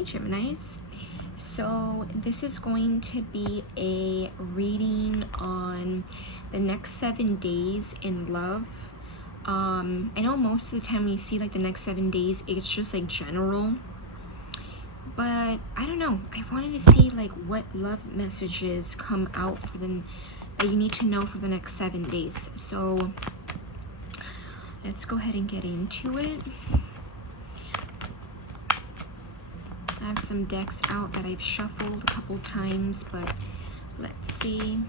Hi Geminis. So this is going to be a reading on the next 7 days in love. I know most of the time when you see like the next 7 days, it's just like general, but I don't know. I wanted to see like what love messages come out for the that you need to know for the next 7 days. So let's go ahead and get into it. I have some decks out that I've shuffled a couple times, but let's see.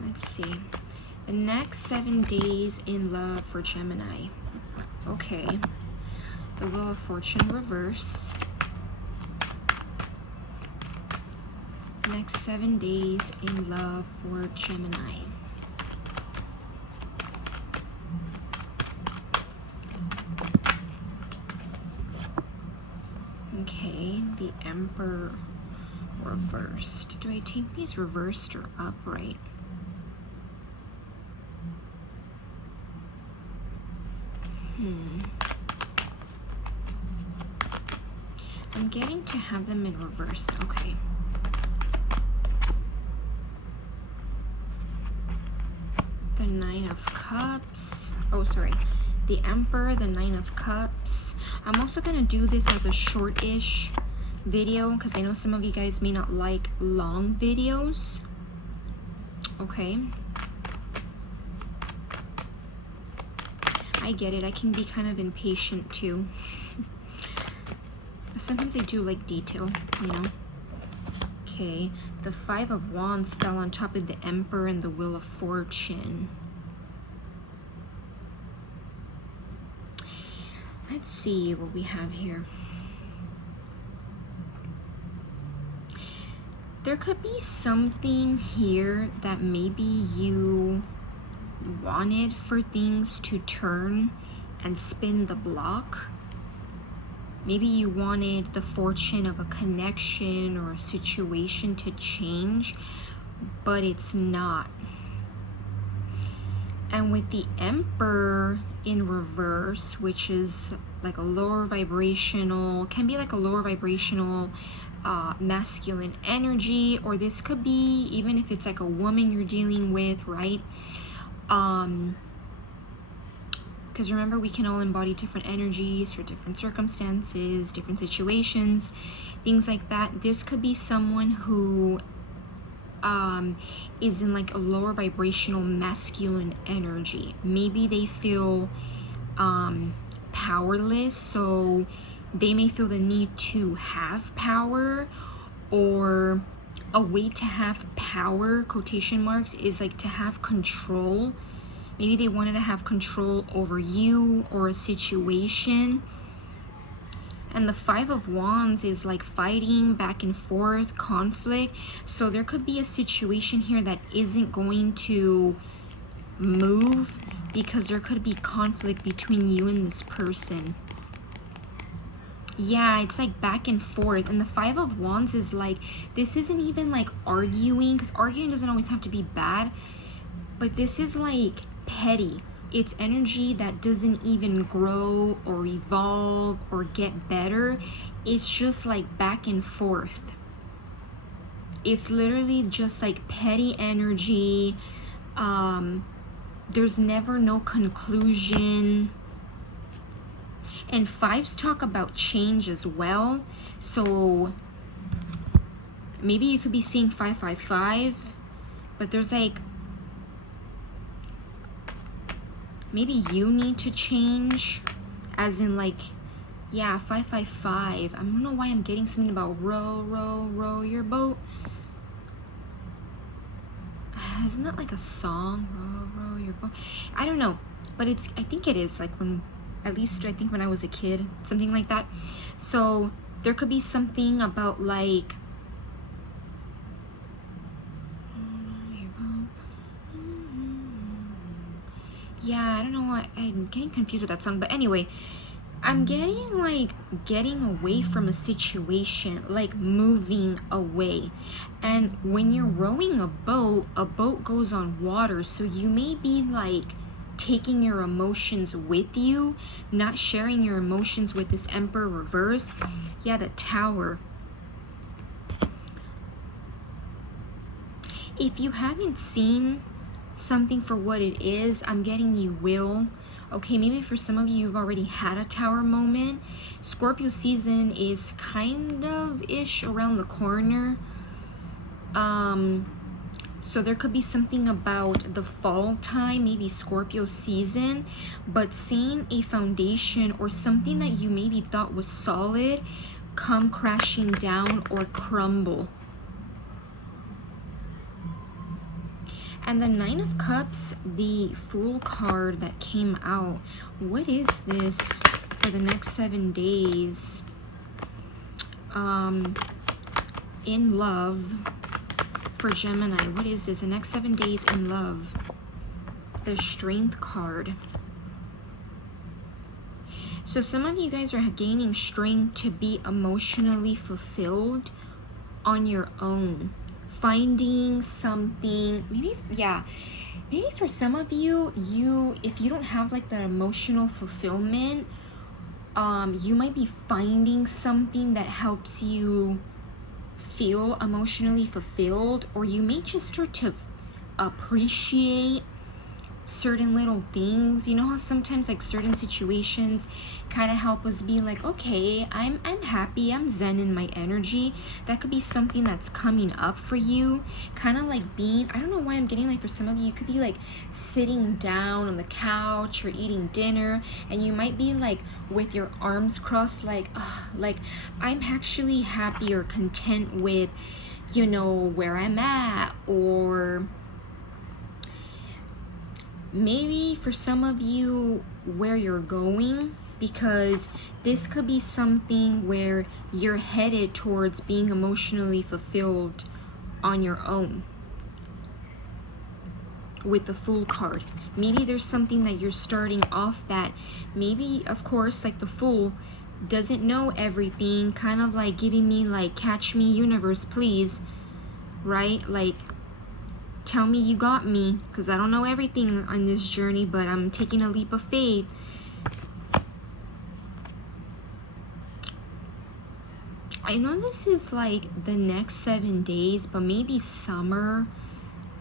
Let's see. The next 7 days in love for Gemini. Okay. The Wheel of Fortune reverse. Next 7 days in love for Gemini. Okay, the Emperor reversed. Do I take these reversed or upright? I'm getting to have them in reverse. Okay. The Nine of Cups. Oh, sorry. The Emperor, the Nine of Cups. I'm also going to do this as a short-ish video because I know some of you guys may not like long videos. Okay. I get it. I can be kind of impatient too. Sometimes I do like detail, you know. Okay. The Five of Wands fell on top of the Emperor and the Wheel of Fortune. Let's see what we have here. There could be something here that maybe you wanted for things to turn and spin the block. Maybe you wanted the fortune of a connection or a situation to change, but it's not. And with the Emperor in reverse, which is like a lower vibrational, can be like a lower vibrational masculine energy, or this could be even if it's like a woman you're dealing with, right? Because remember, we can all embody different energies for different circumstances, different situations, things like that. This could be someone who is in like a lower vibrational masculine energy. Maybe they feel powerless, so they may feel the need to have power, or a way to have power, quotation marks, is like to have control. Maybe they wanted to have control over you or a situation. And the Five of Wands is like fighting back and forth, conflict. So there could be a situation here that isn't going to move because there could be conflict between you and this person. Yeah, it's like back and forth. And the Five of Wands is like, this isn't even like arguing, because arguing doesn't always have to be bad, but this is like petty. It's energy that doesn't even grow or evolve or get better. It's just like back and forth. It's literally just like petty energy. There's never no conclusion. And fives talk about change as well. So maybe you could be seeing 555, but there's like, maybe you need to change, as in like, yeah, 555. I don't know why I'm getting something about row, row, row your boat. Isn't that like a song? Row, row your boat. I don't know, but it's, I think it is like when, at least I think when I was a kid, something like that. So there could be something about like, yeah, I don't know why I'm getting confused with that song, but anyway, I'm getting like getting away from a situation, like moving away. And when you're rowing a boat goes on water, so you may be like taking your emotions with you, not sharing your emotions with this Emperor reverse. Yeah, the Tower. If you haven't seen something for what it is, I'm getting you will. Okay, maybe for some of you, you've already had a Tower moment. Scorpio season is kind of ish around the corner. So there could be something about the fall time, maybe Scorpio season, but seeing a foundation or something that you maybe thought was solid come crashing down or crumble. And the Nine of Cups, the Fool card that came out. What is this for the next 7 days? In love for Gemini. What is this? The next 7 days in love. The Strength card. So some of you guys are gaining strength to be emotionally fulfilled on your own. Finding something, maybe, yeah, maybe for some of you, if you don't have like the emotional fulfillment, you might be finding something that helps you feel emotionally fulfilled, or you may just start to appreciate certain little things. You know how sometimes like certain situations kind of help us be like, okay, I'm happy, I'm zen in my energy. That could be something that's coming up for you, kind of like being, I don't know why I'm getting like for some of you, you could be like sitting down on the couch or eating dinner, and you might be like with your arms crossed, like I'm actually happy or content with, you know, where I'm at. Or maybe for some of you, where you're going, because this could be something where you're headed towards being emotionally fulfilled on your own with the Fool card. Maybe there's something that you're starting off that maybe, of course, like the Fool doesn't know everything, kind of like giving me like, catch me universe please, right? Like, tell me you got me, because I don't know everything on this journey, but I'm taking a leap of faith. I know this is like the next 7 days, but maybe summer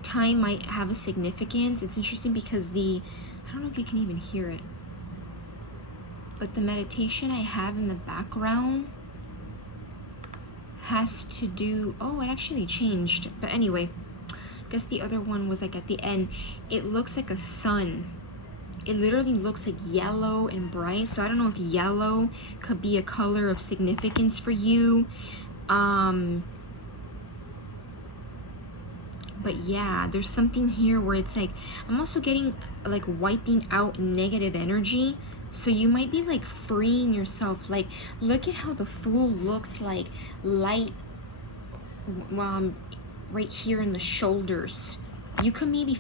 time might have a significance. It's interesting because I don't know if you can even hear it, but the meditation I have in the background has to do, oh, it actually changed. But anyway, I guess the other one was like at the end. It looks like a sun. It literally looks like yellow and bright. So I don't know if yellow could be a color of significance for you. But yeah, there's something here where it's like, I'm also getting like wiping out negative energy. So you might be like freeing yourself. Like, look at how the Fool looks like light right here in the shoulders. You could maybe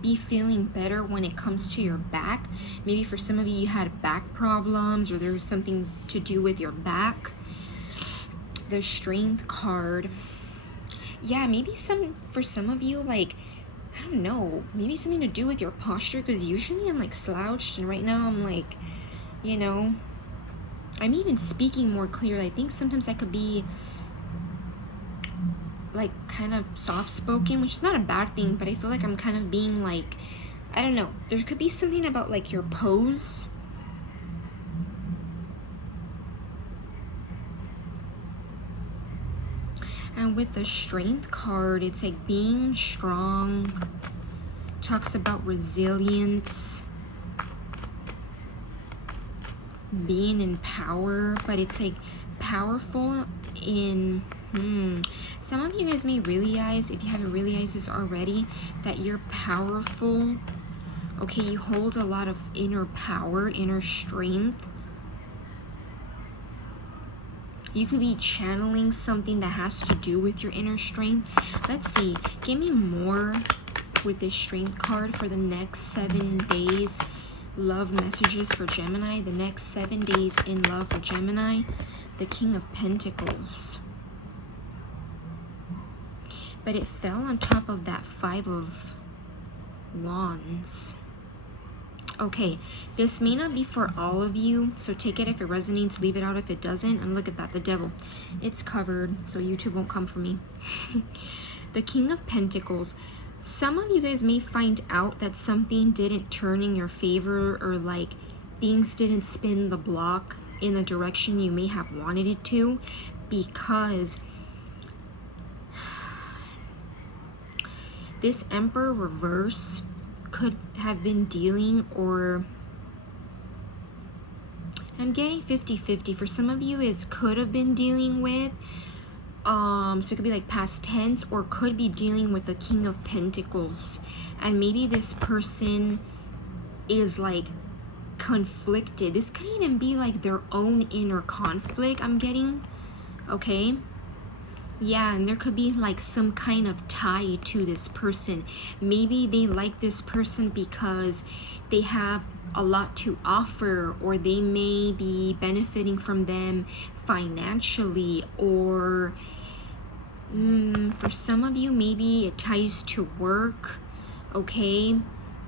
be feeling better when it comes to your back. Maybe for some of you, you had back problems, or there was something to do with your back. The Strength card. Yeah, maybe for some of you, like, I don't know, maybe something to do with your posture, because usually I'm like slouched, and right now I'm like, you know, I'm even speaking more clearly. I think sometimes I could be like kind of soft spoken, which is not a bad thing, but I feel like I'm kind of being like, I don't know, there could be something about like your pose. And with the Strength card, it's like being strong, talks about resilience, being in power, but it's like powerful in, some of you guys may realize, if you haven't realized this already, that you're powerful. Okay, you hold a lot of inner power, inner strength. You could be channeling something that has to do with your inner strength. Let's see, give me more with this Strength card for the next 7 days. Love messages for Gemini. The next 7 days in love for Gemini. The King of Pentacles. But it fell on top of that 5 of Wands. Okay, this may not be for all of you, so take it if it resonates, leave it out if it doesn't. And look at that, the devil. It's covered, so YouTube won't come for me. The King of Pentacles. Some of you guys may find out that something didn't turn in your favor, or like things didn't spin the block in the direction you may have wanted it to, because this Emperor reverse could have been dealing, or I'm getting 50-50. For some of you, it could have been dealing with, so it could be like past tense, or could be dealing with the King of Pentacles. And maybe this person is like conflicted. This could even be like their own inner conflict, I'm getting. Okay. Yeah, and there could be like some kind of tie to this person. Maybe they like this person because they have a lot to offer, or they may be benefiting from them financially, or for some of you, maybe it ties to work. Okay,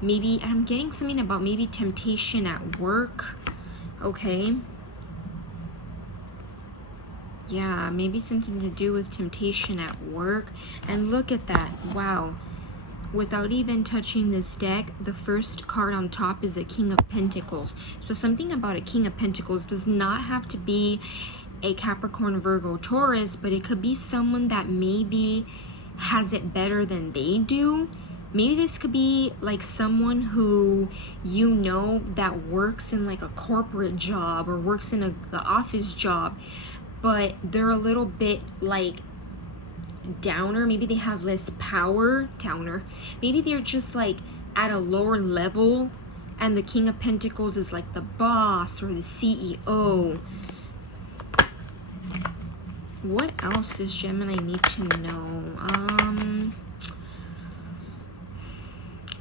maybe I'm getting something about maybe temptation at work. Okay. Yeah, maybe something to do with temptation at work. And look at that. Wow. Without even touching this deck, the first card on top is a King of Pentacles. So something about a King of Pentacles does not have to be a Capricorn, Virgo, Taurus, but it could be someone that maybe has it better than they do. Maybe this could be like someone who you know that works in like a corporate job, or works in the office job, but they're a little bit like downer. Maybe they have less power. Downer. Maybe they're just like at a lower level, and the King of Pentacles is like the boss or the CEO. What else does Gemini need to know?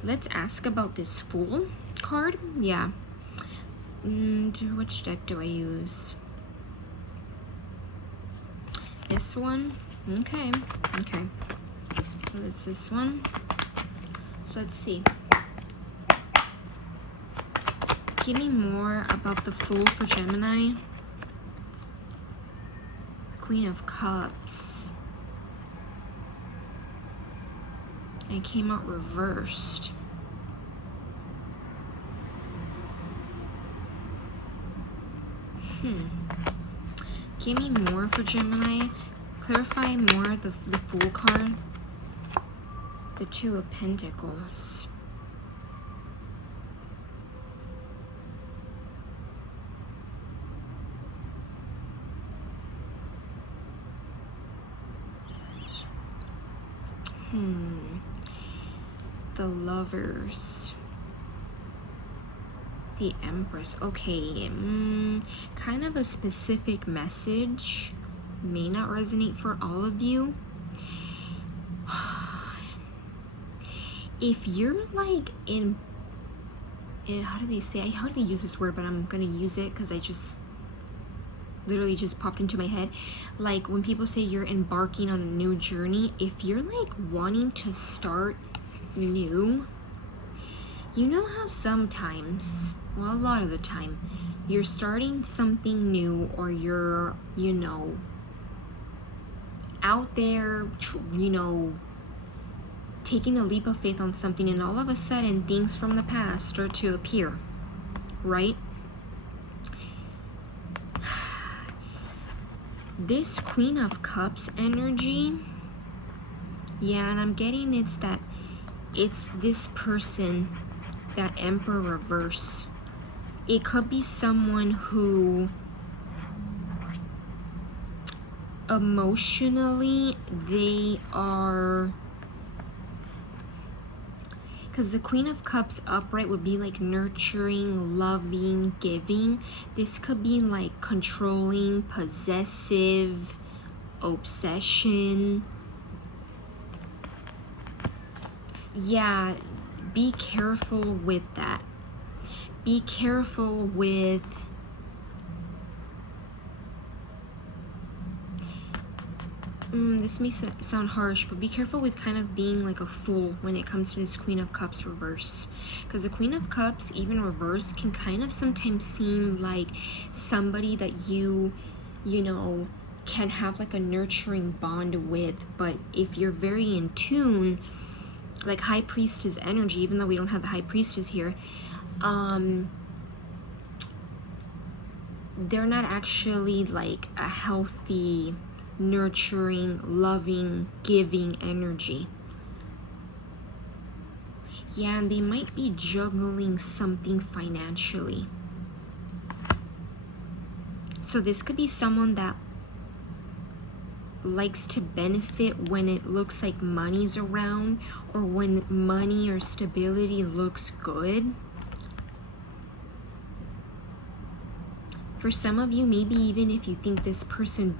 Let's ask about this Fool card. Yeah. And which deck do I use? This one. Okay. Okay. So it's this one. So let's see. Give me more about the Fool for Gemini. Queen of Cups. It came out reversed. Give me more for Gemini. Clarify more the Fool card. The Two of Pentacles. The Lovers. The Empress. Okay, kind of a specific message. May not resonate for all of you. If you're like in how do they say? I hardly use this word, but I'm gonna use it because I just literally just popped into my head. Like when people say you're embarking on a new journey, if you're like wanting to start new, you know how sometimes, well, a lot of the time, you're starting something new, or you're, you know, out there, you know, taking a leap of faith on something, and all of a sudden things from the past start to appear, right? This Queen of Cups energy, yeah, and I'm getting it's this person, that Emperor reverse. It could be someone who emotionally they are, because the Queen of Cups upright would be like nurturing, loving, giving. This could be like controlling, possessive, obsession. Yeah, be careful with that. Be careful with This may sound harsh, but be careful with kind of being like a fool when it comes to this Queen of Cups reverse. Because the Queen of Cups, even reverse, can kind of sometimes seem like somebody that you know, can have like a nurturing bond with. But if you're very in tune, like High Priestess energy, even though we don't have the High Priestess here, they're not actually like a healthy, nurturing, loving, giving energy. Yeah, and they might be juggling something financially. So this could be someone that likes to benefit when it looks like money's around, or when money or stability looks good. For some of you, maybe even if you think this person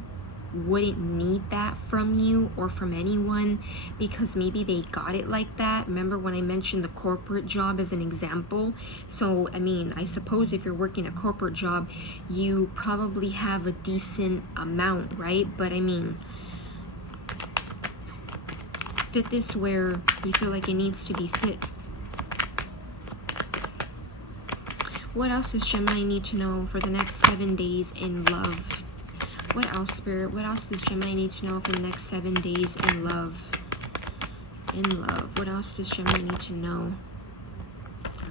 wouldn't need that from you or from anyone because maybe they got it like that. Remember when I mentioned the corporate job as an example? So I mean, I suppose if you're working a corporate job, you probably have a decent amount, right? But I mean, fit this where you feel like it needs to be fit. What else does Gemini need to know for the next 7 days in love? What else, Spirit? What else does Gemini need to know for the next 7 days in love? In love. What else does Gemini need to know?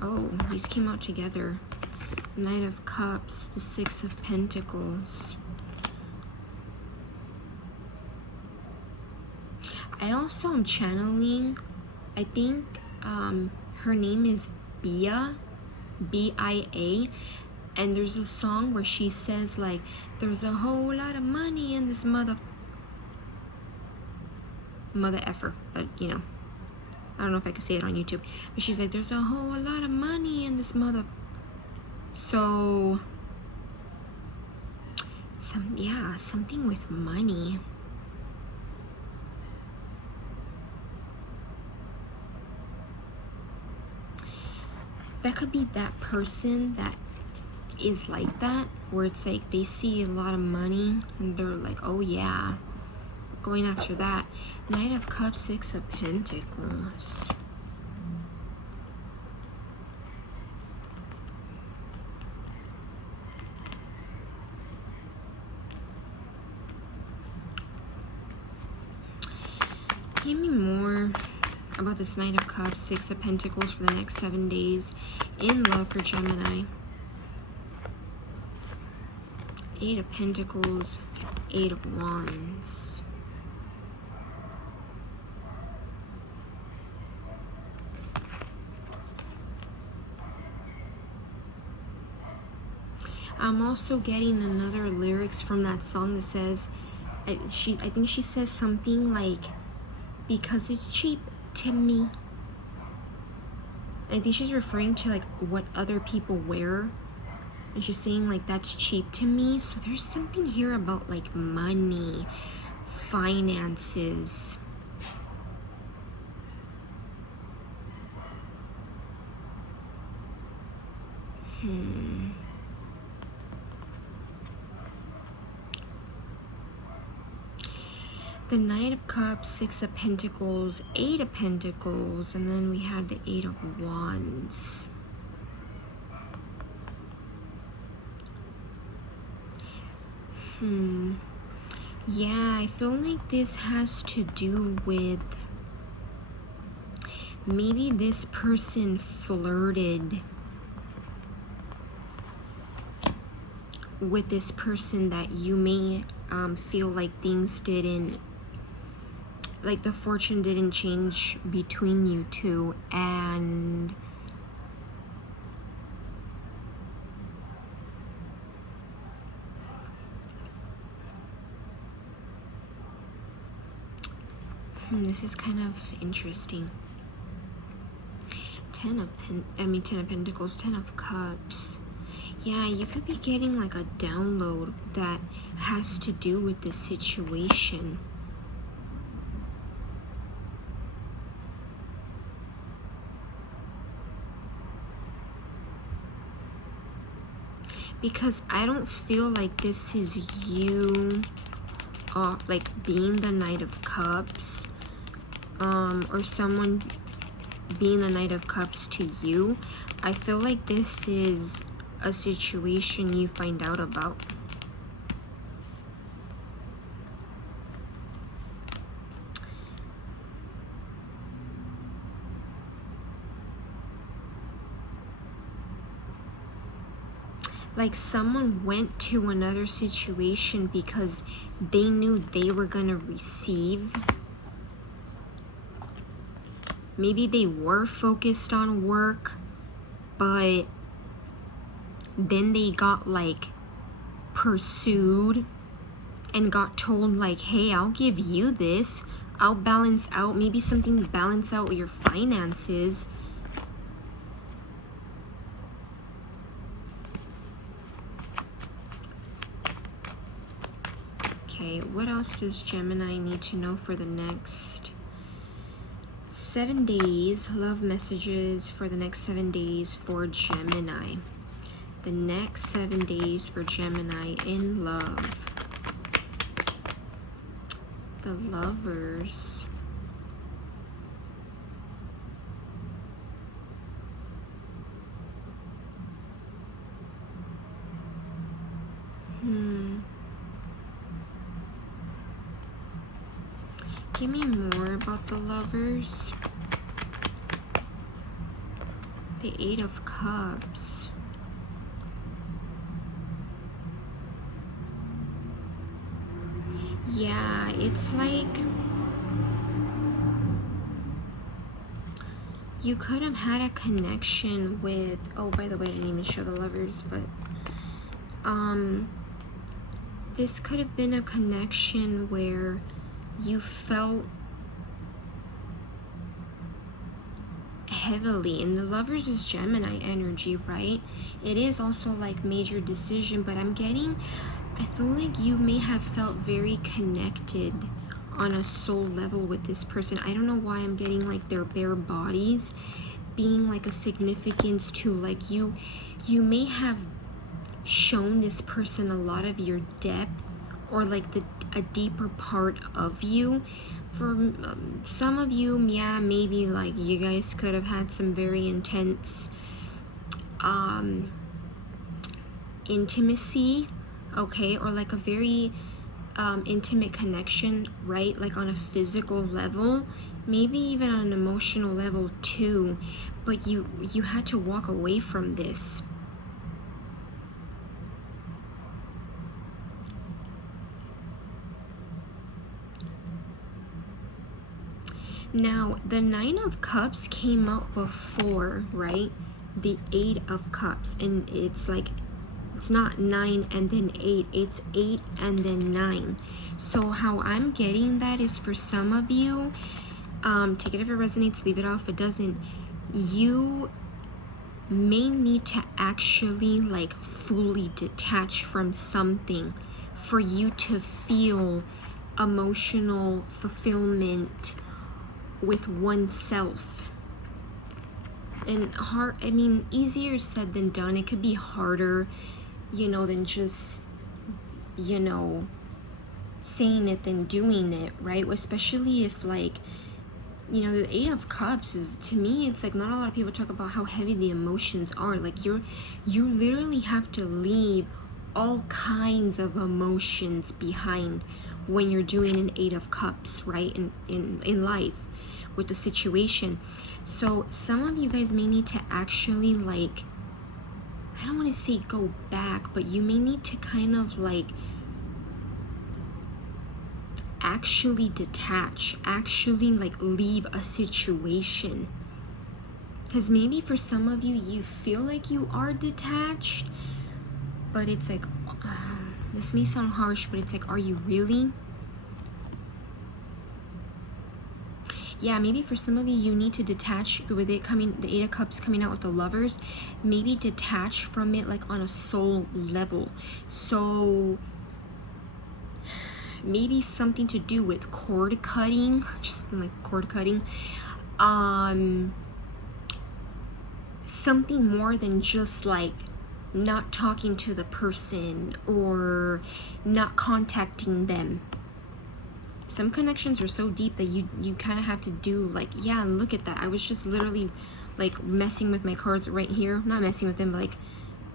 Oh, these came out together. Knight of Cups, the Six of Pentacles. I also am channeling, I think her name is Bia, B-I-A. And there's a song where she says like, there's a whole lot of money in this mother effer, but you know, I don't know if I could say it on YouTube, but she's like, there's a whole lot of money in this mother. So something with money. That could be that person that is like that, where it's like they see a lot of money and they're like, oh yeah, going after that. Knight of Cups, Six of Pentacles. Give me more about this Knight of Cups, Six of Pentacles for the next 7 days in love for Gemini. Eight of Pentacles, Eight of Wands. I'm also getting another lyrics from that song that says, I think she says something like, because it's cheap to me. I think she's referring to like what other people wear. And she's saying like, that's cheap to me. So there's something here about like money, finances. The Knight of Cups, Six of Pentacles, Eight of Pentacles, and then we had the Eight of Wands. Yeah, I feel like this has to do with maybe this person flirted with this person that you may feel like things didn't, like the fortune didn't change between you two, and this is kind of interesting. Ten of Pentacles, Ten of Cups. Yeah, you could be getting like a download that has to do with this situation. Because I don't feel like this is you like being the Knight of Cups, or someone being the Knight of Cups to you, I feel like this is a situation you find out about. Like someone went to another situation because they knew they were gonna receive. Maybe they were focused on work, but then they got like pursued and got told like, hey, I'll give you this. I'll balance out, maybe something to balance out your finances. Okay, what else does Gemini need to know for the next 7 days? Love messages for the next 7 days for Gemini. The next 7 days for Gemini in love. The Lovers. Give me more about the Lovers. The Eight of Cups. Yeah, it's like you could have had a connection with, oh, by the way, I didn't even show the Lovers, but this could have been a connection where you felt heavily, and the Lovers is Gemini energy, right? It is also like major decision, but I feel like you may have felt very connected on a soul level with this person. I don't know why I'm getting like their bare bodies being like a significance to, like, you may have shown this person a lot of your depth, or like a deeper part of you. For some of you, yeah, maybe like you guys could have had some very intense intimacy, okay, or like a very intimate connection, right? Like on a physical level, maybe even on an emotional level too, but you had to walk away from this. Now, the Nine of Cups came out before, right? The Eight of Cups, and it's like, it's not 9 and then 8, it's 8 and then 9. So how I'm getting that is, for some of you, take it if it resonates, leave it off if it doesn't, you may need to actually like fully detach from something for you to feel emotional fulfillment with oneself. And hard, I mean, easier said than done. It could be harder, you know, than just, you know, saying it than doing it, right? Especially if, like, you know, the Eight of Cups is, to me, it's like not a lot of people talk about how heavy the emotions are. Like, you literally have to leave all kinds of emotions behind when you're doing an Eight of Cups, right? In life, with the situation. So some of you guys may need to actually, like, I don't want to say go back, but you may need to kind of like actually detach, actually like leave a situation. Because maybe for some of you, you feel like you are detached, but it's like, this may sound harsh, but it's like, are you really? Yeah, maybe for some of you, you need to detach with it coming, the Eight of Cups coming out with the Lovers, maybe detach from it like on a soul level. So maybe something to do with cord cutting, just like cord cutting, something more than just like not talking to the person or not contacting them, Some connections are so deep that you kind of have to do like, yeah, look at that. I was just literally like messing with my cards right here. Not messing with them, but like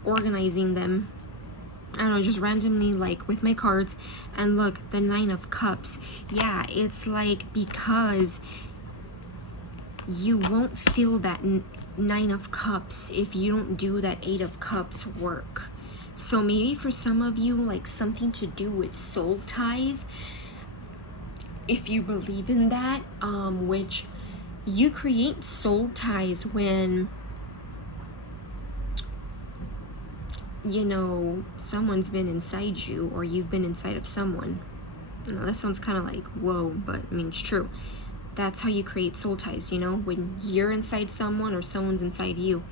organizing them. I don't know, just randomly like with my cards. And look, the 9 of Cups. Yeah, it's like because you won't feel that 9 of Cups if you don't do that 8 of Cups work. So maybe for some of you, like something to do with soul ties, if you believe in that, which you create soul ties when, you know, someone's been inside you or you've been inside of someone. You know, that sounds kind of like, whoa, but I mean, it's true. That's how you create soul ties, you know, when you're inside someone or someone's inside you.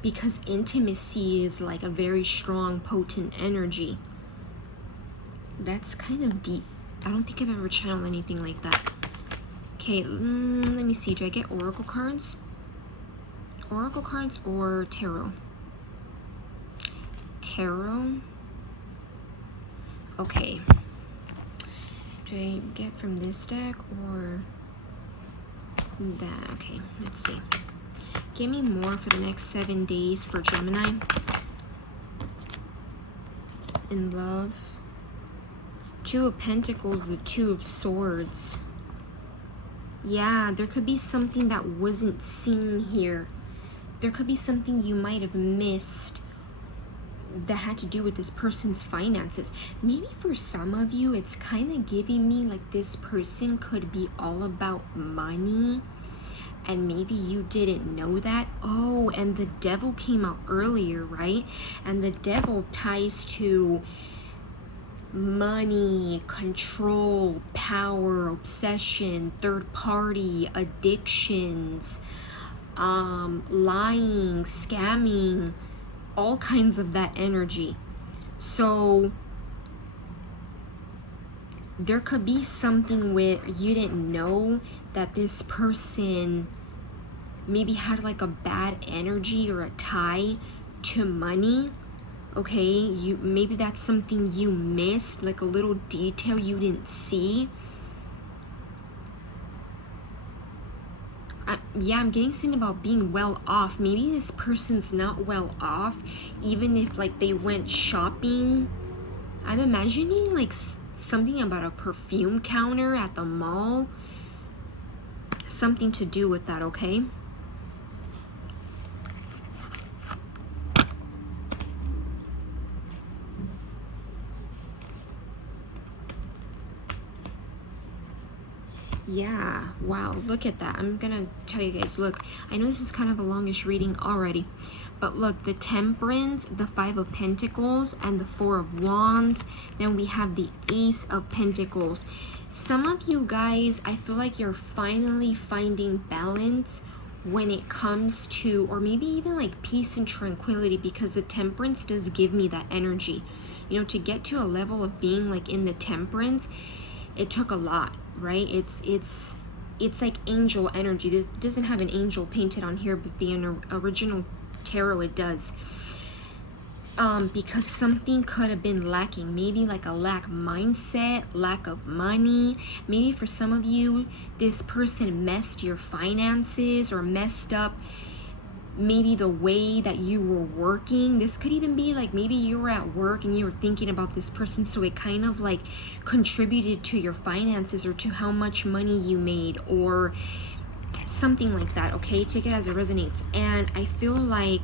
Because intimacy is like a very strong, potent energy. That's kind of deep. I don't think I've ever channeled anything like that. Okay, let me see. Do I get oracle cards? Oracle cards or tarot? Tarot. Okay. Do I get from this deck or that? Okay, let's see. Give me more for the next 7 days for Gemini. In love. 2 of Pentacles, the 2 of Swords. Yeah, there could be something that wasn't seen here. There could be something you might have missed that had to do with this person's finances. Maybe for some of you, it's kind of giving me like this person could be all about money. And maybe you didn't know that. Oh, and the Devil came out earlier, right? And the Devil ties to money, control, power, obsession, third party, addictions, lying, scamming, all kinds of that energy. So there could be something where you didn't know that this person maybe had like a bad energy or a tie to money. Okay, maybe that's something you missed, like a little detail you didn't see. Yeah, I'm getting something about being well off. Maybe this person's not well off, even if like they went shopping. I'm imagining like something about a perfume counter at the mall. Something to do with that, okay? Yeah, wow, look at that. I'm gonna tell you guys, look, I know this is kind of a longish reading already, but look, the Temperance, the 5 of Pentacles, and the 4 of Wands. Then we have the Ace of Pentacles. Some of you guys, I feel like you're finally finding balance when it comes to, or maybe even like peace and tranquility, because the Temperance does give me that energy. You know, to get to a level of being like in the Temperance, it took a lot, right? It's like angel energy. It doesn't have an angel painted on here, but the original tarot it does. Because something could have been lacking, maybe like a lack mindset, lack of money. Maybe for some of you, this person messed your finances or messed up maybe the way that you were working. This could even be like maybe you were at work and you were thinking about this person, so it kind of like contributed to your finances or to how much money you made or something like that. Okay, take it as it resonates. And I feel like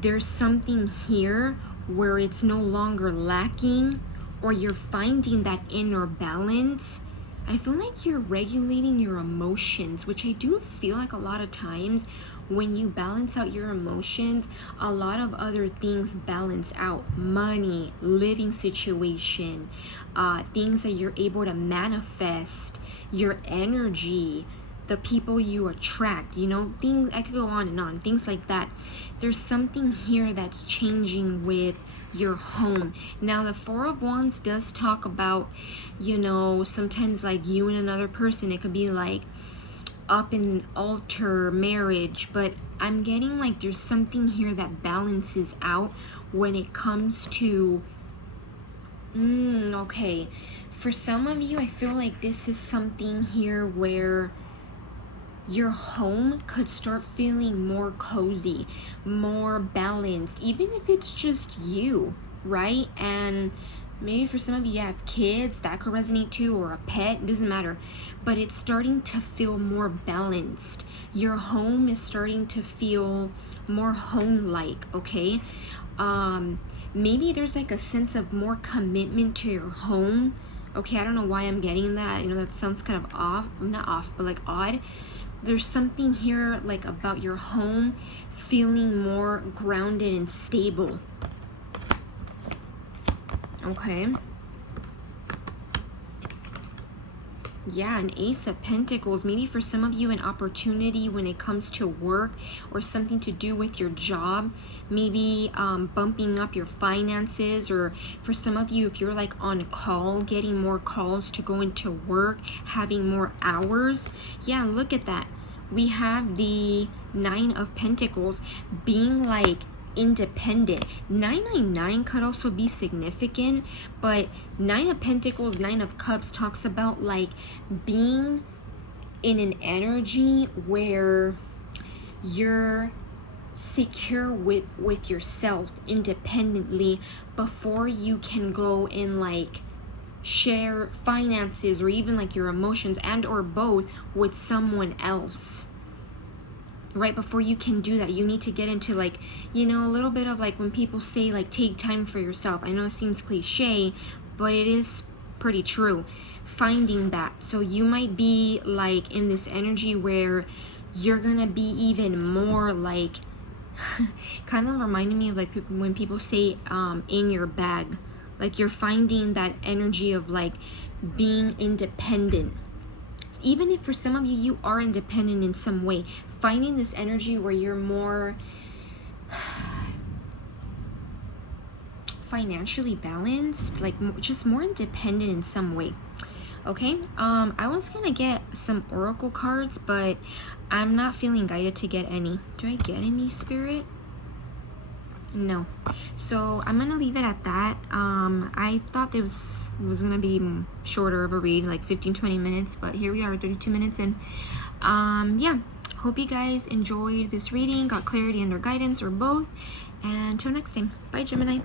there's something here where it's no longer lacking, or you're finding that inner balance. I feel like you're regulating your emotions, which I do feel like a lot of times when you balance out your emotions, a lot of other things balance out. Money, living situation, things that you're able to manifest, your energy, the people you attract, you know, things. I could go on, things like that. There's something here that's changing with your home. Now, the 4 of Wands does talk about, you know, sometimes like you and another person, it could be like up in altar marriage, but I'm getting like there's something here that balances out when it comes to okay, For some of you, I feel like this is something here where your home could start feeling more cozy, more balanced, even if it's just you, right? And maybe for some of you have kids, that could resonate too, or a pet, it doesn't matter. But it's starting to feel more balanced. Your home is starting to feel more home-like, okay? Maybe there's like a sense of more commitment to your home. Okay, I don't know why I'm getting that. You know, that sounds kind of off, not off, but like odd. There's something here like about your home feeling more grounded and stable. Okay. Yeah, an Ace of Pentacles. Maybe for some of you, an opportunity when it comes to work or something to do with your job. Maybe bumping up your finances, or for some of you, if you're like on call, getting more calls to go into work, having more hours. Yeah, look at that. We have the Nine of Pentacles being like independent. 999 could also be significant, but Nine of Pentacles, Nine of Cups talks about like being in an energy where you're secure with yourself independently before you can go and like share finances or even like your emotions and or both with someone else. Right before you can do that, you need to get into like, you know, a little bit of like when people say like take time for yourself. I know it seems cliche, but it is pretty true. Finding that. So you might be like in this energy where you're gonna be even more like kind of reminding me of like when people say in your bag. Like you're finding that energy of like being independent. Even if for some of you, you are independent in some way, finding this energy where you're more financially balanced, like just more independent in some way. Okay, I was gonna get some oracle cards, but I'm not feeling guided to get any. Do I get any, Spirit? No. So I'm gonna leave it at that. I thought this was gonna be shorter of a read, like 15-20 minutes, but here we are, 32 minutes in. Yeah, hope you guys enjoyed this reading, got clarity under guidance, or both. And until next time, bye, Gemini.